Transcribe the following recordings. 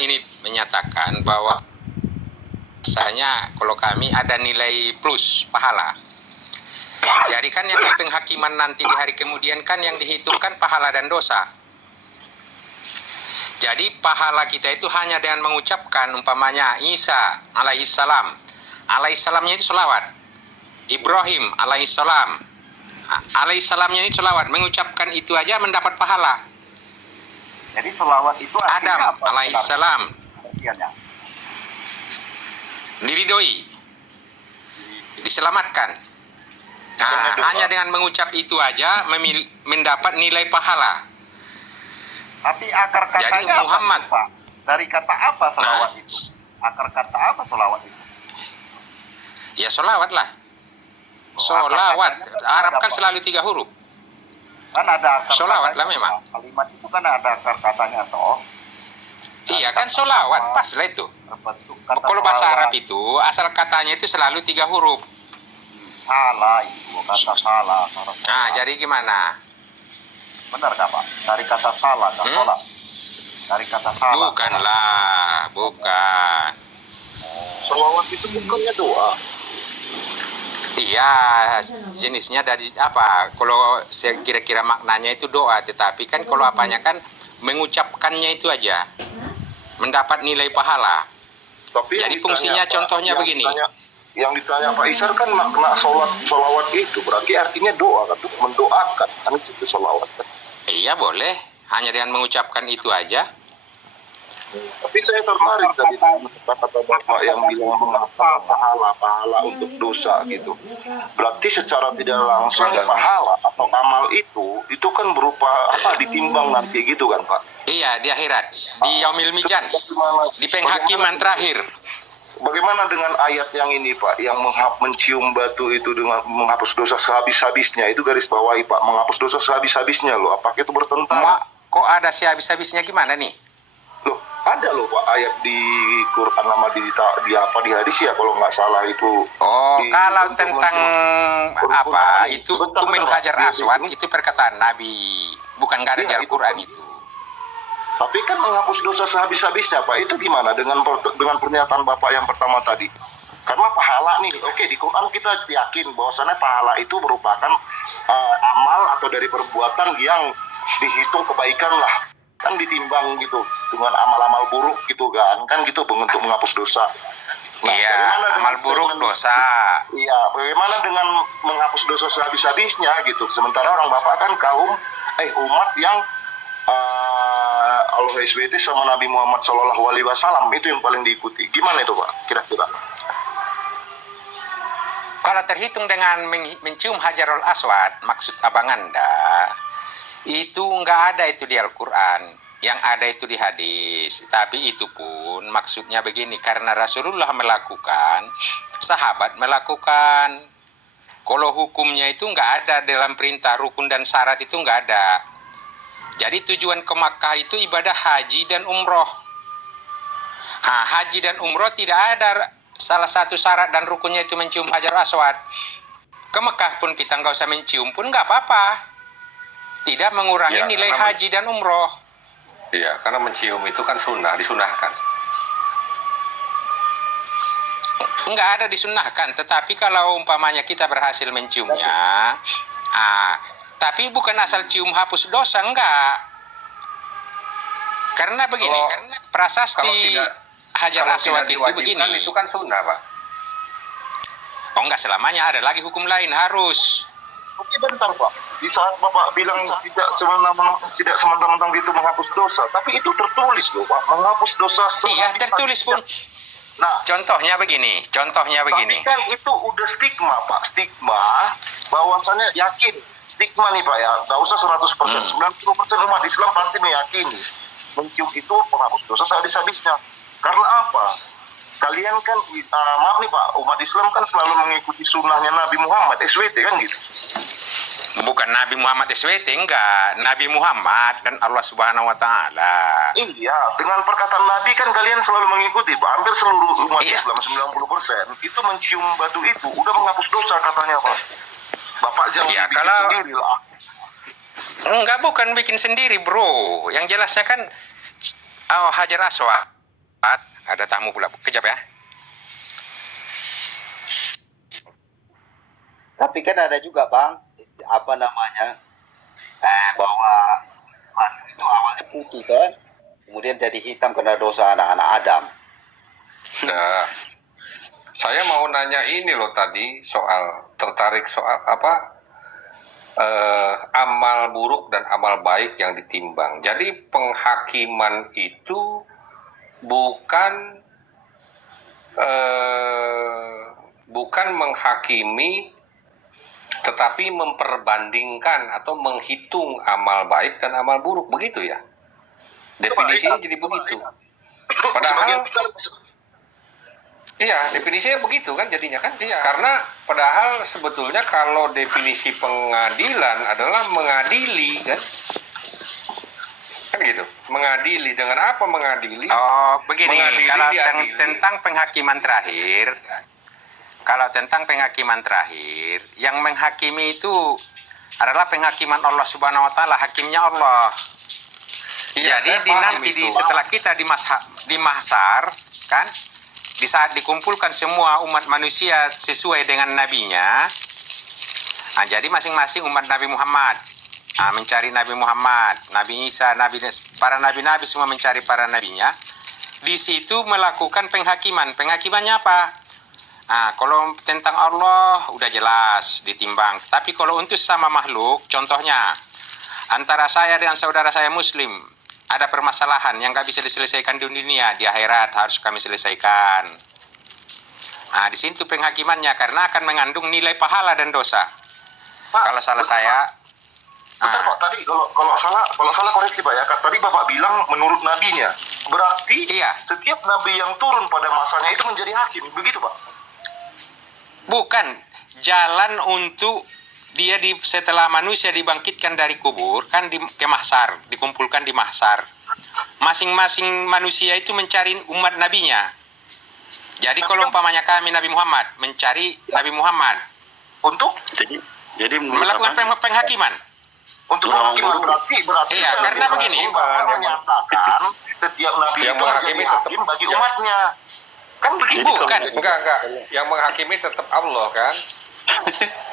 ini menyatakan bahwa misalnya kalau kami ada nilai plus pahala. Jadi kan yang di penghakiman nanti di hari kemudian kan yang dihitungkan pahala dan dosa. Jadi pahala kita itu hanya dengan mengucapkan umpamanya Isa alaihissalam. Alaihissalamnya itu selawat. Ibrahim alaihissalam. Alaihissalamnya ini selawat. Mengucapkan itu aja mendapat pahala. Jadi selawat itu artinya Adam apa? alaihissalam. Artinya Diridhoi. Diselamatkan. Nah, hanya dengan mengucap itu aja mendapat nilai pahala. Tapi akar katanya Jadi Muhammad, apa, Pak? Dari kata apa selawat itu? Akar kata apa selawat itu? Ya solawat lah. Solawat. Arab kan selalu 3 huruf. Kan ada akar Solawat katanya, lah memang. Kalimat itu kan ada akar katanya toh. Iya kan solawat, pas lah itu. Kalau bahasa Arab itu asal katanya itu selalu 3 huruf. Salah itu kata salah. Nah, jadi gimana? Benar nggak Pak? Dari kata salah, sholat. Dari kata salah. Bukanlah, bukan. Selawat itu bukannya doa. Iya, jenisnya dari apa? Kalau kira-kira maknanya itu doa, tetapi kan kalau apanya kan mengucapkannya itu aja mendapat nilai pahala. Tapi jadi fungsinya contohnya begini. Yang ditanya Pak Isar kan makna sholawat itu berarti artinya doa kan, mendoakan kan itu sholawat kan. Iya boleh, hanya dengan mengucapkan itu aja. Tapi saya tertarik tadi kata Bapak yang bilang mengapa pahala untuk dosa gitu. Berarti secara tidak langsung pahala atau amal itu kan berupa apa ditimbang nanti gitu kan Pak? Iya, di akhirat, di Yaumil Mizan, di penghakiman terakhir. Bagaimana dengan ayat yang ini Pak, yang mencium batu itu dengan menghapus dosa sehabis-habisnya, itu garis bawahi Pak, menghapus dosa sehabis-habisnya loh, apakah itu bertentangan? Kok ada sehabis-habisnya gimana nih? Loh, ada loh Pak ayat di Quran nama di hadis ya kalau nggak salah itu. Oh, kalau tentang apa itu Umil Hajar Aswad itu perkataan Nabi, bukan nggak ada di Al-Quran itu. Tapi kan menghapus dosa sehabis-habisnya Pak, itu gimana dengan pernyataan Bapak yang pertama tadi? Karena pahala nih, oke di Quran kita yakin bahwasannya pahala itu merupakan amal atau dari perbuatan yang dihitung kebaikan lah, kan ditimbang gitu dengan amal-amal buruk gitu kan gitu untuk menghapus dosa. Nah, iya, amal buruk dosa. Iya, bagaimana dengan menghapus dosa sehabis-habisnya gitu? Sementara orang Bapak kan umat yang Allah SWT sama Nabi Muhammad SAW itu yang paling diikuti. Gimana itu Pak kira-kira? Kalau terhitung dengan mencium Hajarul Aswad, maksud abang Anda, itu nggak ada itu di Al-Quran. Yang ada itu di hadis. Tapi itu pun maksudnya begini, karena Rasulullah melakukan, sahabat melakukan. Kalau hukumnya itu nggak ada dalam perintah rukun dan syarat itu nggak ada. Jadi tujuan ke Makkah itu ibadah haji dan umroh. Haji dan umroh tidak ada salah satu syarat dan rukunnya itu mencium Hajar Aswad. Ke Makkah pun kita nggak usah mencium pun nggak apa-apa. Tidak mengurangi nilai haji dan umroh. Iya, karena mencium itu kan sunnah, disunahkan. Nggak ada disunahkan, tetapi kalau umpamanya kita berhasil menciumnya, tapi bukan asal cium hapus dosa, enggak. Karena begini, karena prasasti Hajar Aswad itu begini. Itu kan sunnah, Pak. Oh enggak selamanya, ada lagi hukum lain harus. Oke bentar Pak, di saat Bapak bilang tidak semata-mata itu menghapus dosa, tapi itu tertulis loh Pak, menghapus dosa. Iya tertulis pun. Nah, contohnya begini. Tapi kan itu udah stigma Pak, stigma bahwasannya yakin. Stigma nih Pak ya, nggak usah 100%, 90% umat Islam pasti meyakini mencium itu menghapus dosa sehabis-habisnya. Karena apa? Kalian kan, maaf nih Pak, umat Islam kan selalu mengikuti sunnahnya Nabi Muhammad, SWT kan gitu. Bukan Nabi Muhammad SWT, enggak. Nabi Muhammad dan Allah Subhanahu Wa Ta'ala. Iya, dengan perkataan Nabi kan kalian selalu mengikuti Pak. Hampir seluruh umat Islam, 90%, itu mencium batu itu, udah menghapus dosa katanya Pak. Bapak jangan bikin sendiri lah. Enggak, bukan bikin sendiri bro. Yang jelasnya kan Hajar Aswad Ada tamu pula. Kejap ya. Tapi kan ada juga Bang, apa namanya, bahwa batu itu awalnya putih kan, kemudian jadi hitam karena dosa anak-anak Adam. Nah, saya mau nanya ini loh tadi tertarik soal apa amal buruk dan amal baik yang ditimbang. Jadi penghakiman itu bukan menghakimi, tetapi memperbandingkan atau menghitung amal baik dan amal buruk, begitu ya? Definisinya jadi begitu. Padahal iya, definisinya begitu kan jadinya kan? Iya. Karena padahal sebetulnya kalau definisi pengadilan adalah mengadili kan? Kan gitu. Mengadili dengan apa mengadili? Oh, begini. Mengadili, Kalau diadili. tentang penghakiman terakhir, yang menghakimi itu adalah penghakiman Allah Subhanahu wa taala, hakimnya Allah. Iya, Jadi saya paham nanti itu. setelah kita di mahsyar kan, di saat dikumpulkan semua umat manusia sesuai dengan nabinya, jadi masing-masing umat Nabi Muhammad mencari Nabi Muhammad, Nabi Isa, para nabi-nabi semua mencari para nabinya. Di situ melakukan penghakiman. Penghakimannya apa? Kalau tentang Allah udah jelas ditimbang. Tapi kalau untuk sama makhluk, contohnya antara saya dengan saudara saya Muslim, ada permasalahan yang nggak bisa diselesaikan di dunia, di akhirat harus kami selesaikan. Di situ penghakimannya, karena akan mengandung nilai pahala dan dosa. Pak, Kalau salah saya, Bentar Pak, tadi kalau salah koreksi Pak ya. Tadi Bapak bilang menurut nabinya. Berarti iya, setiap nabi yang turun pada masanya itu menjadi hakim, begitu Pak? bukan jalan untuk dia setelah manusia dibangkitkan dari kubur kan ke mahsyar, dikumpulkan di mahsyar. Masing-masing manusia itu mencari umat nabinya. Jadi kalau umpamanya kami Nabi Muhammad mencari Nabi Muhammad Untuk Jadi menurut melakukan Abang, penghakiman. menghakim berarti Iya, karena begini. menyatakan setiap nabi Yang itu menghakimi menjadi hakim bagi umatnya. Kan begitu. Jadi Bukan. Enggak. Yang menghakimi tetap Allah kan?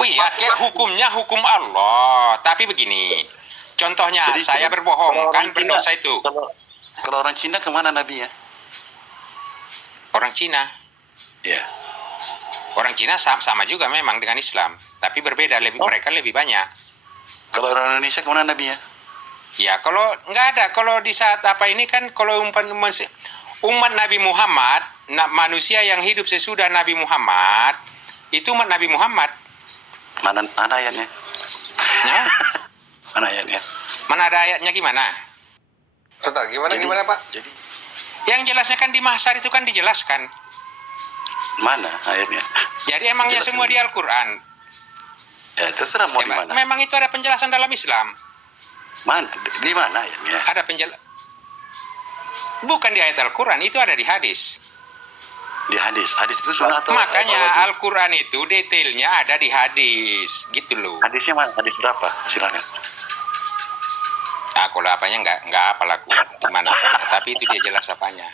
Iya, hukumnya hukum Allah. Tapi begini, contohnya Jadi saya kalau berbohong kan orang Cina- berdosa itu. kalau orang Cina kemana nabinya? Orang Cina. Ya. Orang Cina sama juga memang dengan Islam, tapi berbeda, mereka lebih banyak. Kalau orang Indonesia kemana nabinya? Ya, kalau nggak ada, kalau di saat apa ini kan, kalau umat Nabi Muhammad, manusia yang hidup sesudah Nabi Muhammad, itu umat Nabi Muhammad. Mana ayatnya? Ya? Mana ayatnya? Mana ada ayatnya gimana? Sebentar, gimana Pak? Jadi Yang jelasnya kan di mahsyar itu kan dijelaskan. mana ayatnya? Jadi emangnya Jelasin semua di dulu. Al-Quran. Ya terserah mau di mana. Memang itu ada penjelasan dalam Islam. Mana? Di mana ayatnya? Ada bukan di ayat Al-Quran, itu ada di hadis. Di hadis. Hadis itu sunnah atau? Makanya Al-Quran itu detailnya ada di hadis, gitu loh. Hadisnya mana? Hadis berapa? Silakan. Kalau apanya nggak hafal aku gimana, tapi itu dia jelas apanya.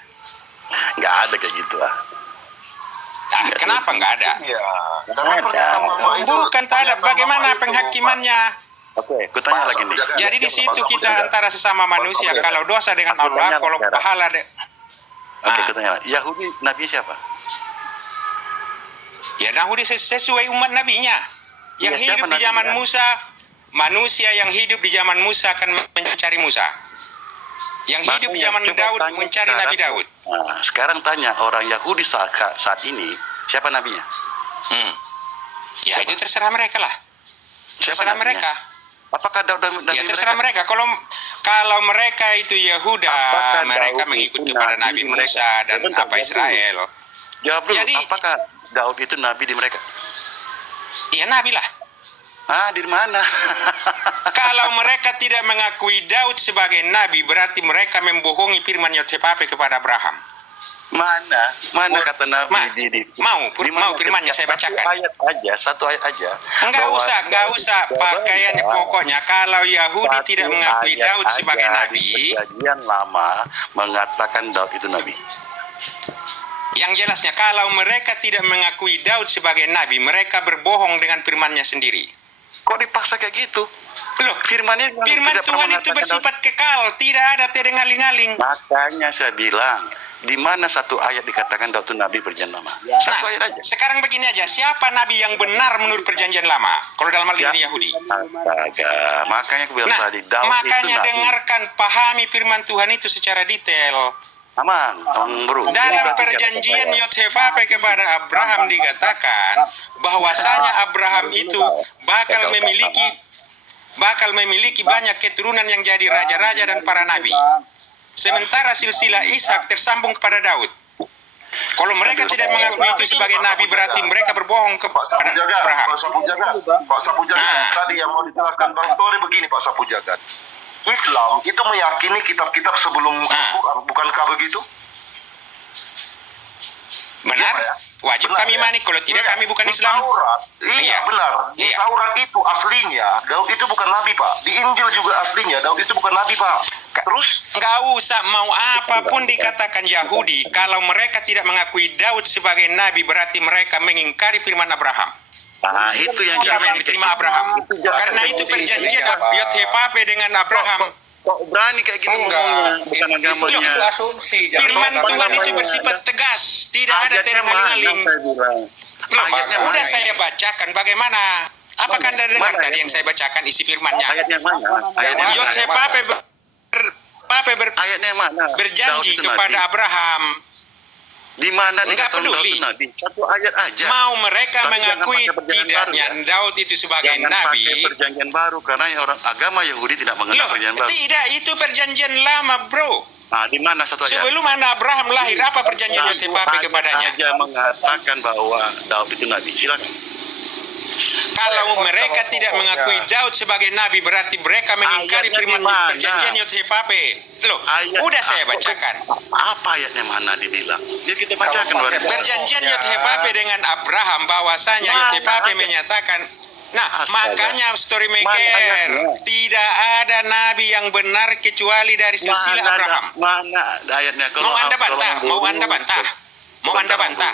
Nggak ada kayak gitu lah. Kenapa nggak ada? Iya. Karena pernyataan Bapak itu- Bukan tak ada. pernyataan Bagaimana Bapak itu, penghakimannya? Oke. Aku tanya lagi nih. Jadi di situ kita antara sesama manusia, kalau dosa dengan Allah, kalau pahala Oke, aku tanya lagi. Yahudi nabi siapa? ya Yahudi sesuai umat nabinya. Yang Iya, hidup siapa di zaman nabinya? Musa, manusia yang hidup di zaman Musa akan mencari Musa. Yang hidup di zaman Coba Daud tanya mencari sekarang. Nabi Daud. Nah, sekarang tanya orang Yahudi saat ini siapa nabinya? Ya Siapa? itu terserah mereka lah. Terserah nabinya? mereka. Apakah Daud nabi Ya terserah mereka. Kalau mereka itu Yahuda, Apakah mereka Daud mengikuti itu kepada nabi Nabi di mereka? Musa dan Sebentar, apa jawab Israel. Jawab dulu. Jadi- Apakah Daud itu nabi di mereka? Iya Nabi lah. Di mana? Kalau mereka tidak mengakui Daud sebagai Nabi, berarti mereka membohongi firman Yotepape kepada Abraham. Mana kata nabi Mau di mana? firmannya saya bacakan. Satu ayat aja. Enggak Bahwa usah pakaian pokoknya. Kalau Yahudi satu tidak mengakui ayat Daud sebagai aja Nabi, di Perjanjian Lama mengatakan Daud itu nabi. Yang jelasnya, kalau mereka tidak mengakui Daud sebagai nabi, mereka berbohong dengan firman-Nya sendiri. Kok dipaksa kayak gitu? Loh, Firman firman Tuhan itu bersifat kekal, tidak ada terdengaling-aling. Makanya saya bilang, di mana satu ayat dikatakan Daud itu nabi perjanjian lama? Satu ayat aja. Sekarang begini aja, siapa nabi yang benar menurut perjanjian lama? Kalau dalam hal ini Yahudi. Astaga, makanya aku bilang Nah, tadi, Daud makanya itu nabi. dengarkan, pahami firman Tuhan itu secara detail. Aman, Bang Bro. Dalam perjanjian Yotefate kepada Abraham dikatakan bahwasanya Abraham itu bakal memiliki banyak keturunan yang jadi raja-raja dan para nabi. Sementara silsilah Ishak tersambung kepada Daud. Kalau mereka tidak mengakui itu sebagai nabi, berarti mereka berbohong Pak kepada Sapu Jagat, Abraham. Pak Sapu Jagat, Nah. tadi yang mau dijelaskan Bang Story begini Pak Sapu Jagat. Islam itu meyakini kitab-kitab sebelum Al-Quran, bukankah begitu? Benar? Wajib Benar, kami ya? imani, kalau tidak Iya, kami bukan di Islam. Taurat, Iya. iya benar. Di Iya. Taurat itu aslinya Daud itu bukan nabi Pak. Di Injil juga aslinya Daud itu bukan nabi Pak. Terus Nggak usah mau apapun dikatakan Yahudi, kalau mereka tidak mengakui Daud sebagai nabi, berarti mereka mengingkari firman Abraham. Nah, itu yang Firman yang diterima Abraham. Karena itu perjanjian Yotefate dengan Abraham. Kok berani kayak gitu ngomongnya? Bukan agamanya. Itu asumsi. jangan Firman sampai Tuhan itu namanya. bersifat tegas, tidak ada Ayatnya terhalang-haling. mana, saya bilang? Loh, Ayatnya udah mana? saya bacakan bagaimana? Apakah Anda dengar Mana tadi ayatnya? yang saya bacakan isi firmannya? Ayatnya mana? Ayatnya mana? Yotefate Ayatnya mana? Daud berjanji itu kepada nabi. Abraham. Di mana Enggak dikatakan Daud peduli. itu nabi? Satu ayat aja. Mau mereka Tapi mengakui jangan pakai perjanjian tidaknya baru, ya. Daud itu sebagai Jangan nabi. pakai perjanjian baru karena orang agama Yahudi tidak mengenal Loh, perjanjian baru. tidak, itu perjanjian lama, bro. Nah, di mana satu ayat? Sebelum anak Abraham lahir, apa perjanjian Yotefate kepadanya? Aja mengatakan bahwa Daud itu nabi. Silakan. Kalau mereka tidak mengakui Daud sebagai nabi, berarti mereka mengingkari Ayatnya firman di mana? perjanjian Yotefate. Loh, Ayat- udah saya bacakan. Apa ayatnya mana dibilang? Ya kita bacakan. Kalau pakai Baru. Perjanjian Yotefate dengan Abraham, bahwasanya Mana Yotefate ayat? menyatakan, nah, Astaga. makanya story Mana maker, ayatnya? tidak ada nabi yang benar kecuali dari silsilah Abraham. Mana ayatnya? Mau Anda bantah? tolong Mau dulu. Anda bantah? Mau Anda bantah?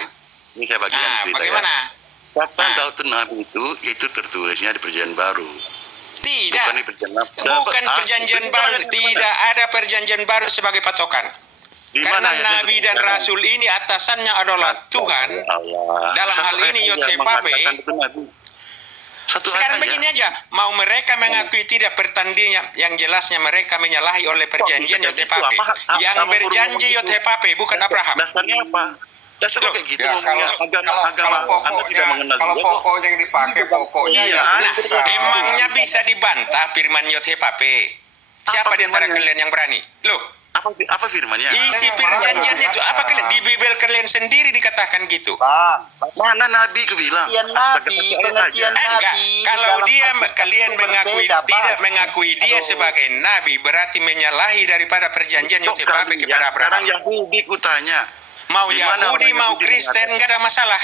Ini saya bagian Nah, cerita bagaimana? ya. Kata Nah. Daud itu nabi itu tertulisnya di perjanjian baru. Tidak. Bukan di perjanjian lama. Bukan perjanjian baru, tidak ada perjanjian baru sebagai patokan. Di Karena mana ayatnya? nabi dan rasul ini atasannya adalah Tuhan. Allah. Dalam Satu hal ini ayat aja Yotefate. mengatakan itu nabi. Satu Sekarang ayat begini aja, mau mereka mengakui tidak pertandingan, yang jelasnya mereka menyalahi oleh perjanjian Kok bisa kayak Yotefate. gitu? Apa- Yang apa berjanji ngomong gitu? Yotefate, bukan Abraham. Dasarnya apa? Dasarnya Loh, kayak gitu Ya, ngomongnya. Agama Anda tidak mengenal kalau juga kok. pokoknya yang dipakai pokoknya Iya, ya Nah, susah. emangnya bisa dibantah firman Yotefate? Siapa Apa di antara firmannya? kalian yang berani? Loh, Apa firmannya? isi perjanjiannya itu apa kalian? Di Bibel kalian sendiri dikatakan gitu. Bang, Mana nabi ku bilang? pengertian nabi, pengertian Enggak, nabi. kalau dalam dia Alkitab kalian itu mengakui berbeda, tidak Bang. mengakui dia Aduh. sebagai nabi, berarti menyalahi daripada perjanjian Kok Yotefate kalian kepada sekarang Abraham. Yahudi ku tanya. Mau Di mana Yahudi, orang mau Yahudi Kristen, mengatakan? nggak ada masalah.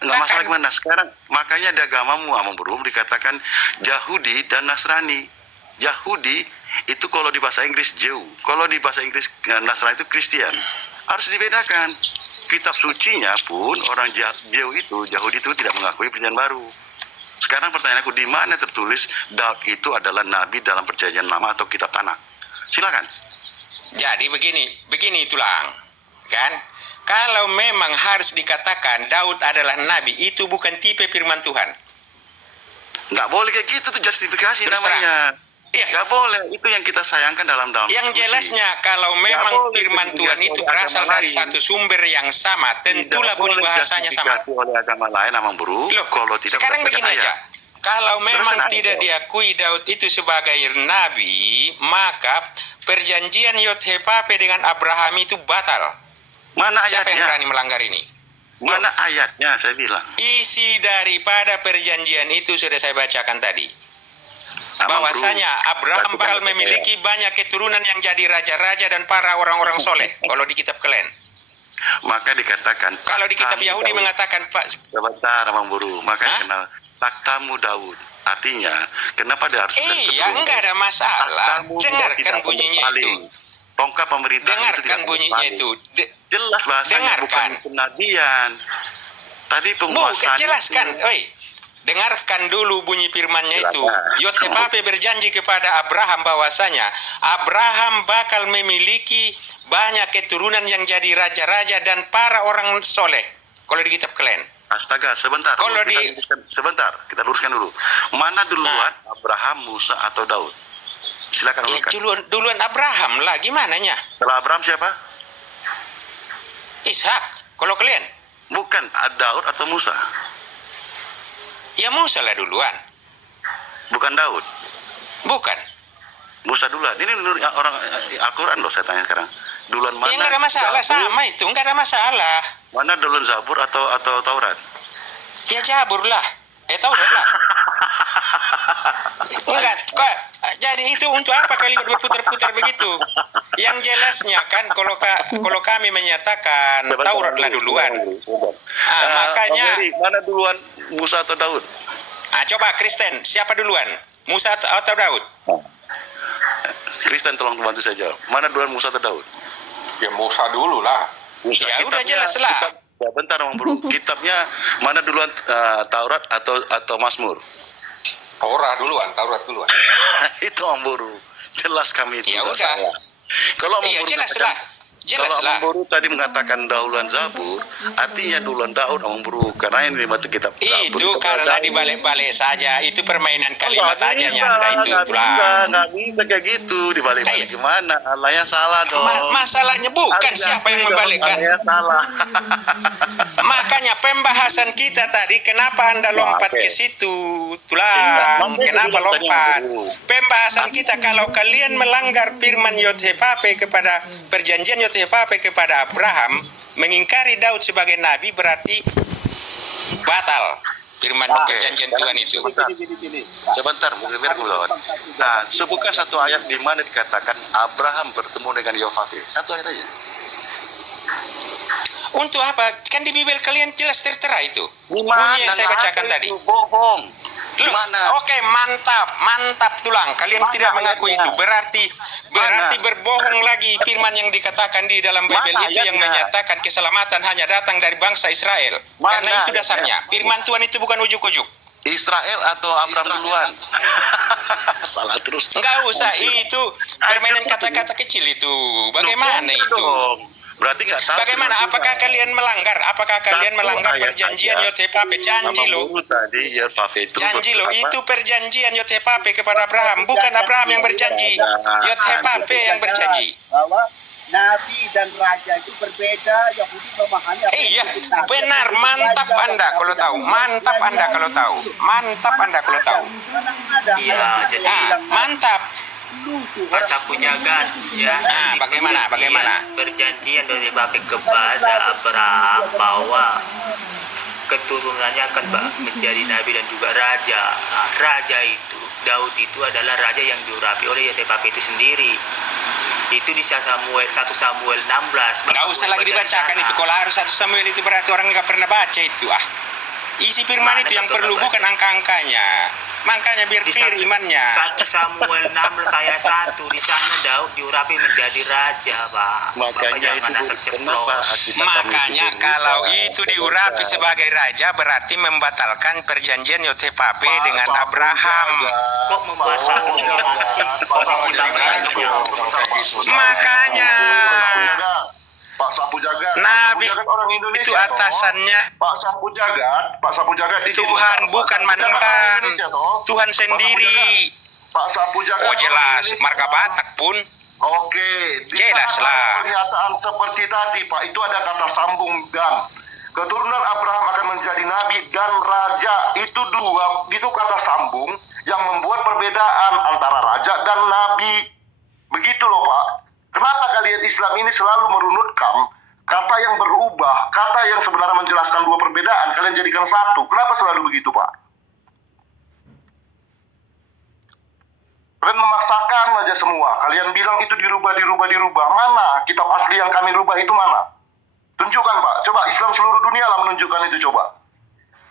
Enggak masalah Silakan. gimana sekarang. Makanya di agamamu Amang Bro dikatakan Yahudi dan Nasrani. Yahudi itu kalau di bahasa Inggris Jew, kalau di bahasa Inggris Nasrani itu Kristen. Harus dibedakan. Kitab sucinya pun orang Jew itu, Yahudi itu tidak mengakui perjanjian baru. Sekarang pertanyaanku, di mana tertulis Daud itu adalah nabi dalam perjanjian lama atau kitab Tanakh? Silakan. Jadi begini tulang, kan? Kalau memang harus dikatakan Daud adalah nabi, itu bukan tipe firman Tuhan. Nggak boleh kayak gitu tuh justifikasi Terus terang. namanya. Iya. Nggak boleh. Itu yang kita sayangkan dalam Yang diskusi. jelasnya kalau memang boleh firman dilihat Tuhan itu oleh berasal agama dari lain. satu sumber yang sama, tentulah Tidak boleh bunyi bahasanya sama. justifikasi oleh agama lain, Amang Bro. Loh, Kalau tidak sekarang berdasarkan begini aja. ayat. Kalau memang Berdasarkan tidak ayat. diakui Daud itu sebagai nabi, maka perjanjian Yotefate dengan Abraham itu batal. Mana Siapa yang ayatnya? berani melanggar ini? Mana ayatnya? Saya bilang. Isi daripada perjanjian itu sudah saya bacakan tadi. Amang Bahwasanya Bro, Abraham satu bakal kata memiliki banyak keturunan yang jadi raja-raja dan para orang-orang soleh. Kalau di kitab kalian. saya. Maka dikatakan. Kalau di kitab taktamu Yahudi Daud. mengatakan, Pak, Sebentar, Amang Bro. Maka Hah? kenal taktamu Daud. Artinya, kenapa dia harus iya, enggak ada masalah. Taktamu Dengarkan tidak bunyinya berpaling. itu. tongkat pemerintahan itu Dengarkan tidak bunyinya balik. itu. Jelas bahasanya bukan Dengarkan. penabian. Tadi Bu, penguasaan jelaskan. itu. Oi, dengarkan dulu bunyi firmannya itu. Silakan. Yotsepape berjanji kepada Abraham bahwasanya Abraham bakal memiliki banyak keturunan yang jadi raja-raja dan para orang soleh. Kalau di kitab kalian. Astaga, sebentar. Kalau Sebentar, kita luruskan dulu. Mana duluan, Abraham, Musa, atau Daud? Silakan Ya, urutkan. duluan Abraham lah, gimananya? Setelah Abraham siapa? Ishak. Kalau kalian? Bukan Daud atau Musa. Ya Musa lah duluan. Bukan Daud. Bukan. Musa duluan. Ini menurut orang Al-Quran loh saya tanya sekarang. Duluan mana? Ya nggak ada masalah, Zabur? sama itu. Nggak ada masalah. Mana duluan Zabur atau Taurat? Ya Jabur lah. Taurat lah. Enggak, kok. Jadi itu untuk apa kalimat berputar-putar begitu? Yang jelasnya kan kalau kami menyatakan Taurat lah duluan. Makanya Bang Heri, mana duluan Musa atau Daud? coba Kristen, siapa duluan? Musa atau Daud? Kristen tolong bantu saya jawab. Mana duluan Musa atau Daud? Ya Musa dulu lah. Musa. Ya udah Kitabnya- jelas lah. Bentar Bang Bro. Kitabnya mana duluan Taurat atau Mazmur? Taurat duluan. Itu Bang Bro. Jelas kami itu. Ya nggak udah. salah. Kalau Bang Iya Bro jelas katakan- lah. Jelas Kalau lah. Bang Bro tadi mengatakan dahuluan Zabur, artinya duluan Daud Bang Bro. Karena yang dimaksud kitab Zabur Itu karena Daud. dibalik-balik saja. Itu permainan kalimat Nggak aja bisa, nyanda itu. nggak bisa kayak gitu dibalik-balik Iya. gimana? Allahnya salah dong. Masalahnya bukan siapa yang membalikkan. Allahnya salah. Makanya pembahasan kita tadi, kenapa Anda lompat oke. ke situ? Tulang, Iya, kenapa Bang, lompat? tadi, Bang. Pembahasan kita, kalau kalian melanggar firman Yotsepape kepada perjanjian Yotsepape kepada Abraham, mengingkari Daud sebagai nabi, berarti batal firman Oke, perjanjian sekarang Tuhan itu. Gini. Sebentar, biar mulai. Nah, sebutkan satu ayat di mana dikatakan Abraham bertemu dengan Yahweh. Satu ayat aja. Untuk apa? Kan di Bibel kalian jelas tertera itu. Di Bunyi yang saya Nggak bacakan ada tadi. itu, bohong. Di Loh, mana? Oke, mantap tulang. Kalian Mana tidak mengaku ayatnya? itu. Berarti berbohong lagi firman yang dikatakan di dalam Bible Mana itu yang ayatnya? menyatakan keselamatan hanya datang dari bangsa Israel. Mana Karena itu ayatnya? dasarnya. Firman Tuhan itu bukan ujuk-ujuk. Israel atau Abraham duluan? Salah terus. Enggak usah, itu permainan kata-kata kecil itu. Bagaimana Loh, itu? dong. Berarti nggak tahu. Bagaimana? firman Apakah Tuhan. kalian melanggar? Apakah kalian Satu melanggar ayat perjanjian aja. Yotsepape? Janji Sama loh. guru tadi Yahweh itu Janji loh, apa? itu perjanjian Yotsepape kepada Abraham. Bukan Abraham yang berjanji. Yotsepape yang berjanji. Bahwa nabi dan raja itu berbeda, Yahudi memahami apa Iya, yang disebut nabi. benar. Yang disebut Mantap raja, Anda kalau tahu. Mantap Anda kalau tahu. Mantap Anda kalau tahu. Mana ada Iya, ayat yang jadi- bilang Mantap. lucu, Pas sapu jagat ya. Nah, bagaimana? Perjanjian dari Bapak kepada Abraham bahwa keturunannya akan menjadi nabi dan juga raja. Nah, raja itu, Daud itu adalah raja yang diurapi oleh Yotsepape itu sendiri. Itu di 1 Samuel 16. Nggak usah lagi dibacakan itu. Kalau harus 1 Samuel itu berarti orang nggak pernah baca itu. Isi firman Mana itu yang betul perlu, nggak bukan angka-angkanya. Makanya biar Di clear imannya. 1 Samuel 16 ayat 1 di sana Daud diurapi menjadi raja, Pak. Bapak Makanya jangan itu asal kenapa ceplos. kita Makanya kami kalau berubah? itu diurapi sebagai raja, berarti membatalkan perjanjian Yotsepape dengan Abraham. Kok membatalkan kondisi Makanya Pak Sapu Jagat. Nabi Pak Sapu Jagat orang Indonesia. itu atasannya toh. Pak Sapu Jagat di sini. Tuhan, Pak bukan Sapu Jagat orang manusia. Indonesia, toh. Tuhan sendiri. Pak Sapu Jagat. Oh orang jelas, Indonesia. marga Batak pun. Oke, di Jelas sana lah. ada pernyataan seperti tadi, Pak. Itu ada kata sambung dan. Keturunan Abraham akan menjadi nabi dan raja. Itu kata sambung yang membuat perbedaan antara raja dan nabi. Begitu loh, Pak. Kenapa kalian Islam ini selalu merunutkan kata yang berubah, kata yang sebenarnya menjelaskan dua perbedaan, kalian jadikan satu. Kenapa selalu begitu, Pak? Kalian memaksakan aja semua. Kalian bilang itu dirubah. Mana kitab asli yang kami rubah itu mana? Tunjukkan, Pak. Coba Islam seluruh dunia lah menunjukkan itu, coba.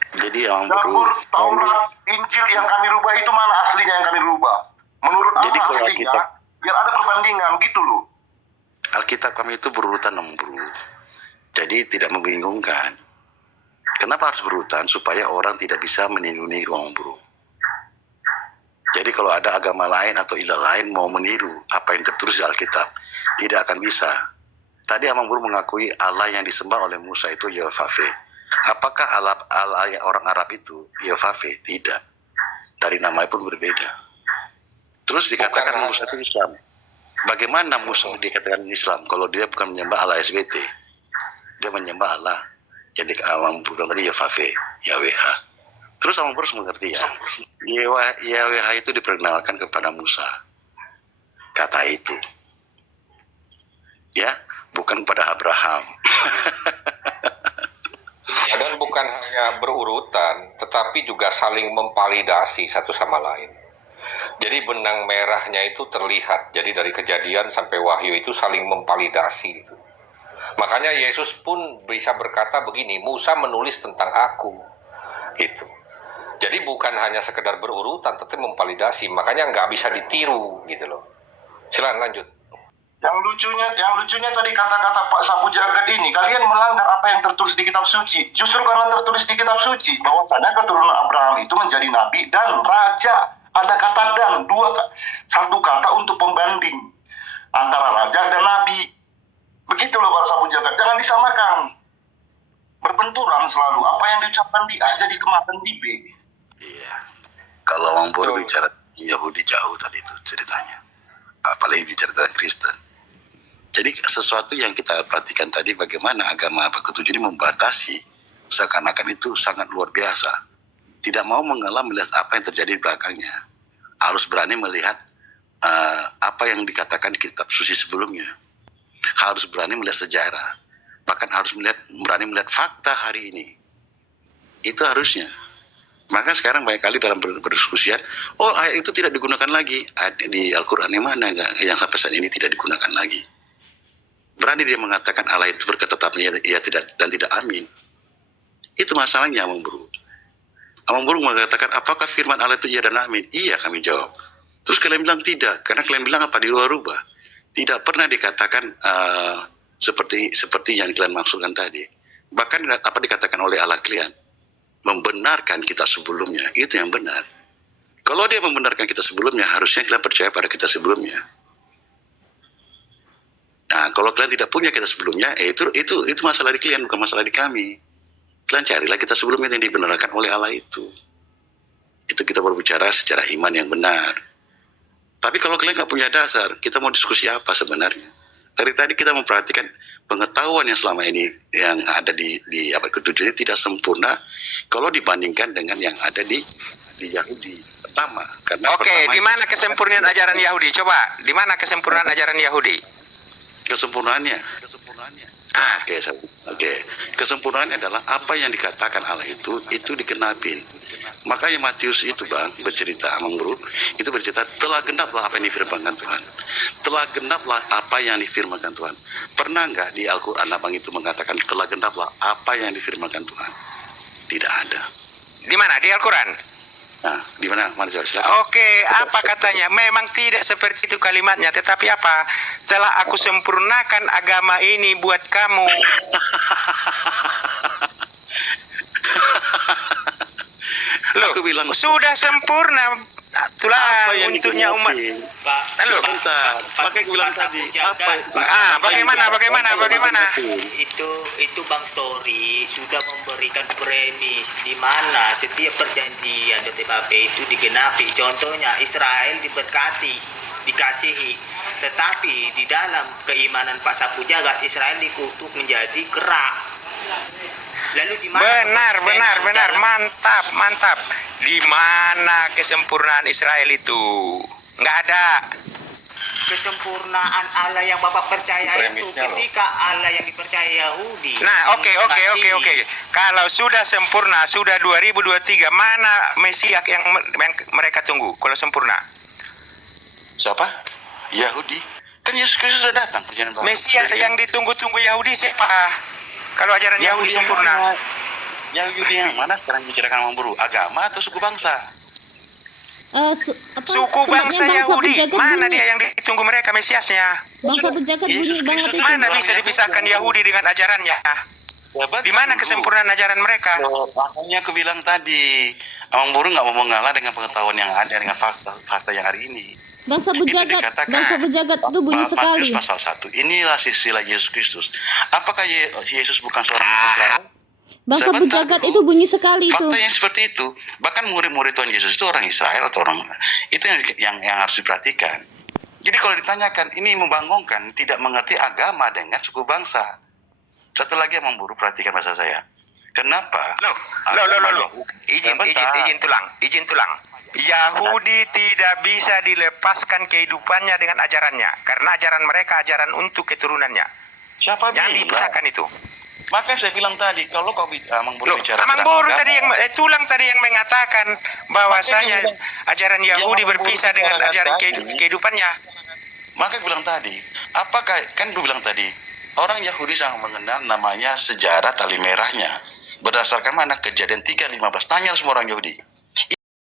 Jadi yang Zabur, Taurat, Injil yang kami rubah itu mana aslinya yang kami rubah? Menurut Jadi apa kalau aslinya? kita- Biar ada perbandingan gitu loh. Alkitab kami itu berurutan, Om Bro. Jadi tidak membingungkan. Kenapa harus berurutan? Supaya orang tidak bisa meniru-niru, Om Bro. Jadi kalau ada agama lain atau ilah lain mau meniru apa yang tertulis di Alkitab, tidak akan bisa. Tadi Amang Bro mengakui Allah yang disembah oleh Musa itu Yahweh. Apakah Allah orang Arab itu Yahweh? Tidak. Dari namanya pun berbeda. Terus dikatakan Musa itu Islam. Bagaimana Musa dikatakan Islam kalau dia bukan menyembah Allah SBT? Dia menyembah Allah yang Amang Bro tadi Yahweh. Terus Amang Bro mengerti ya, Yahweh itu diperkenalkan kepada Musa. Kata itu. Ya, bukan pada Abraham. Dan bukan hanya berurutan, tetapi juga saling memvalidasi satu sama lain. Jadi benang merahnya itu terlihat. Jadi dari Kejadian sampai Wahyu itu saling memvalidasi. Gitu. Makanya Yesus pun bisa berkata begini, Musa menulis tentang aku. Gitu. Jadi bukan hanya sekedar berurutan, tetapi memvalidasi. Makanya nggak bisa ditiru, gitu loh. Silakan lanjut. Yang lucunya tadi kata-kata Pak Sapu Jagat ini, kalian melanggar apa yang tertulis di kitab suci. Justru karena tertulis di kitab suci, bahwasanya keturunan Abraham itu menjadi nabi dan raja. Ada kata dan, satu kata untuk pembanding antara raja dan nabi. Begitu loh Pak Sapu Jagat, jangan disamakan. Berbenturan selalu, apa yang diucapkan di A jadi kemarin di B. Iya. Kalau Amang Bro bicara Yahudi jauh tadi itu ceritanya. Apalagi bicara tentang Kristen. Jadi sesuatu yang kita perhatikan tadi bagaimana agama abad ke-7 ini membatasi seakan-akan itu sangat luar biasa. Tidak mau mengalah melihat apa yang terjadi di belakangnya. Harus berani melihat apa yang dikatakan di kitab suci sebelumnya. Harus berani melihat sejarah. Bahkan harus berani melihat fakta hari ini. Itu harusnya. Maka sekarang banyak kali dalam berdiskusian, oh ayat itu tidak digunakan lagi. Di Al-Quran yang mana yang sampai saat ini tidak digunakan lagi. Berani dia mengatakan Allah itu berkata tetapnya ia tidak dan tidak amin. Itu masalahnya Amang Bro. Amang Bro mengatakan apakah firman Allah itu iya dan amin? Iya kami jawab. Terus kalian bilang tidak, karena kalian bilang apa dirubah-rubah. Tidak pernah dikatakan seperti yang kalian maksudkan tadi. Bahkan apa dikatakan oleh Allah kalian? Membenarkan kita sebelumnya, itu yang benar. Kalau dia membenarkan kita sebelumnya, harusnya kalian percaya pada kita sebelumnya. Nah, kalau kalian tidak punya kita sebelumnya, itu masalah di kalian, bukan masalah di kami. Kalian carilah kita sebelumnya yang dibenarkan oleh Allah itu. Itu kita berbicara secara iman yang benar. Tapi kalau kalian nggak punya dasar, kita mau diskusi apa sebenarnya? Dari tadi kita memperhatikan pengetahuan yang selama ini yang ada di abad ke-7 ini tidak sempurna kalau dibandingkan dengan yang ada di Yahudi pertama. Oke, di mana kesempurnaan ajaran Yahudi? Coba, di mana kesempurnaan ajaran Yahudi? Kesempurnaannya. Oke. Kesempurnaannya adalah apa yang dikatakan Allah itu dikenapin. Makanya Matius itu Bang bercerita Amang Bro, itu bercerita telah genaplah apa yang difirmankan Tuhan. Telah genaplah apa yang difirmankan Tuhan. Pernah nggak di Al-Quran Abang itu mengatakan telah genaplah apa yang difirmankan Tuhan? Tidak ada. Di mana? Di Al-Quran? Nah, di mana? Mana coba silakan. Oke, apa katanya? Memang tidak seperti itu kalimatnya, tetapi apa? Telah aku sempurnakan agama ini buat kamu. Loh, sudah sempurna itulah untuknya umat. Loh, Pakai bilang tadi bagaimana? Itu Bang Story sudah memberikan premis di mana setiap perjanjian DTP itu digenapi. Contohnya Israel diberkati, dikasihi, tetapi di dalam keimanan Pak Sapu Jagat Israel dikutuk menjadi kera. Lalu di mana Benar, mantap. Di mana kesempurnaan Israel itu? Nggak ada. Kesempurnaan Allah yang Bapak percaya itu ketika Allah yang dipercaya Yahudi. Nah, oke. Kalau sudah sempurna, sudah 2023, mana Mesias yang mereka tunggu kalau sempurna? siapa? Yahudi. Kan Yesus Kristus sudah datang perjanjian baru. Mesias yang ditunggu-tunggu Yahudi siapa? Kalau ajaran Yahudi sempurna. Yahudi yang mana sekarang bicarakan Mang Buru? Agama atau suku bangsa? Suku bangsa Yahudi, mana dia yang ditunggu mereka Mesiasnya? Bangsa penjagat bunyi Yesus banget Kristus itu. Mana bisa dipisahkan Yahudi dengan ajarannya? Ya, Di mana kesempurnaan ajaran mereka? Makanya aku bilang tadi, Mang Buru nggak mau mengalah dengan pengetahuan yang ada, dengan fakta yang hari ini. Bangsa Itu penjagat, dikatakan bangsa penjagat itu bunyi sekali. Matius pasal 1. Inilah silsilah Yesus Kristus. Apakah Yesus bukan seorang Israel? Bangsa Sebentar penjagat dulu. itu bunyi sekali itu. Faktanya seperti itu. Bahkan murid-murid Tuhan Yesus itu orang Israel atau orang itu yang harus diperhatikan. Jadi kalau ditanyakan ini membangunkan tidak mengerti agama dengan suku bangsa. Satu lagi yang memburu perhatikan bahasa saya. Kenapa? Loh. Izin tulang. Yahudi tidak bisa dilepaskan kehidupannya dengan ajarannya, karena ajaran mereka ajaran untuk keturunannya. Siapa Jangan bilang? dipisahkan itu. Makanya saya bilang tadi, kalau kau Mang Buru bicara Mang tentang Buru agama, tadi tulang tadi yang mengatakan bahwasanya ajaran Yahudi berpisah dengan ajaran kehidupannya. maka aku bilang tadi, apakah kan gue bilang tadi, orang Yahudi sangat mengenal namanya sejarah tali merahnya. Berdasarkan mana Kejadian 3:15. Tanya semua orang Yahudi.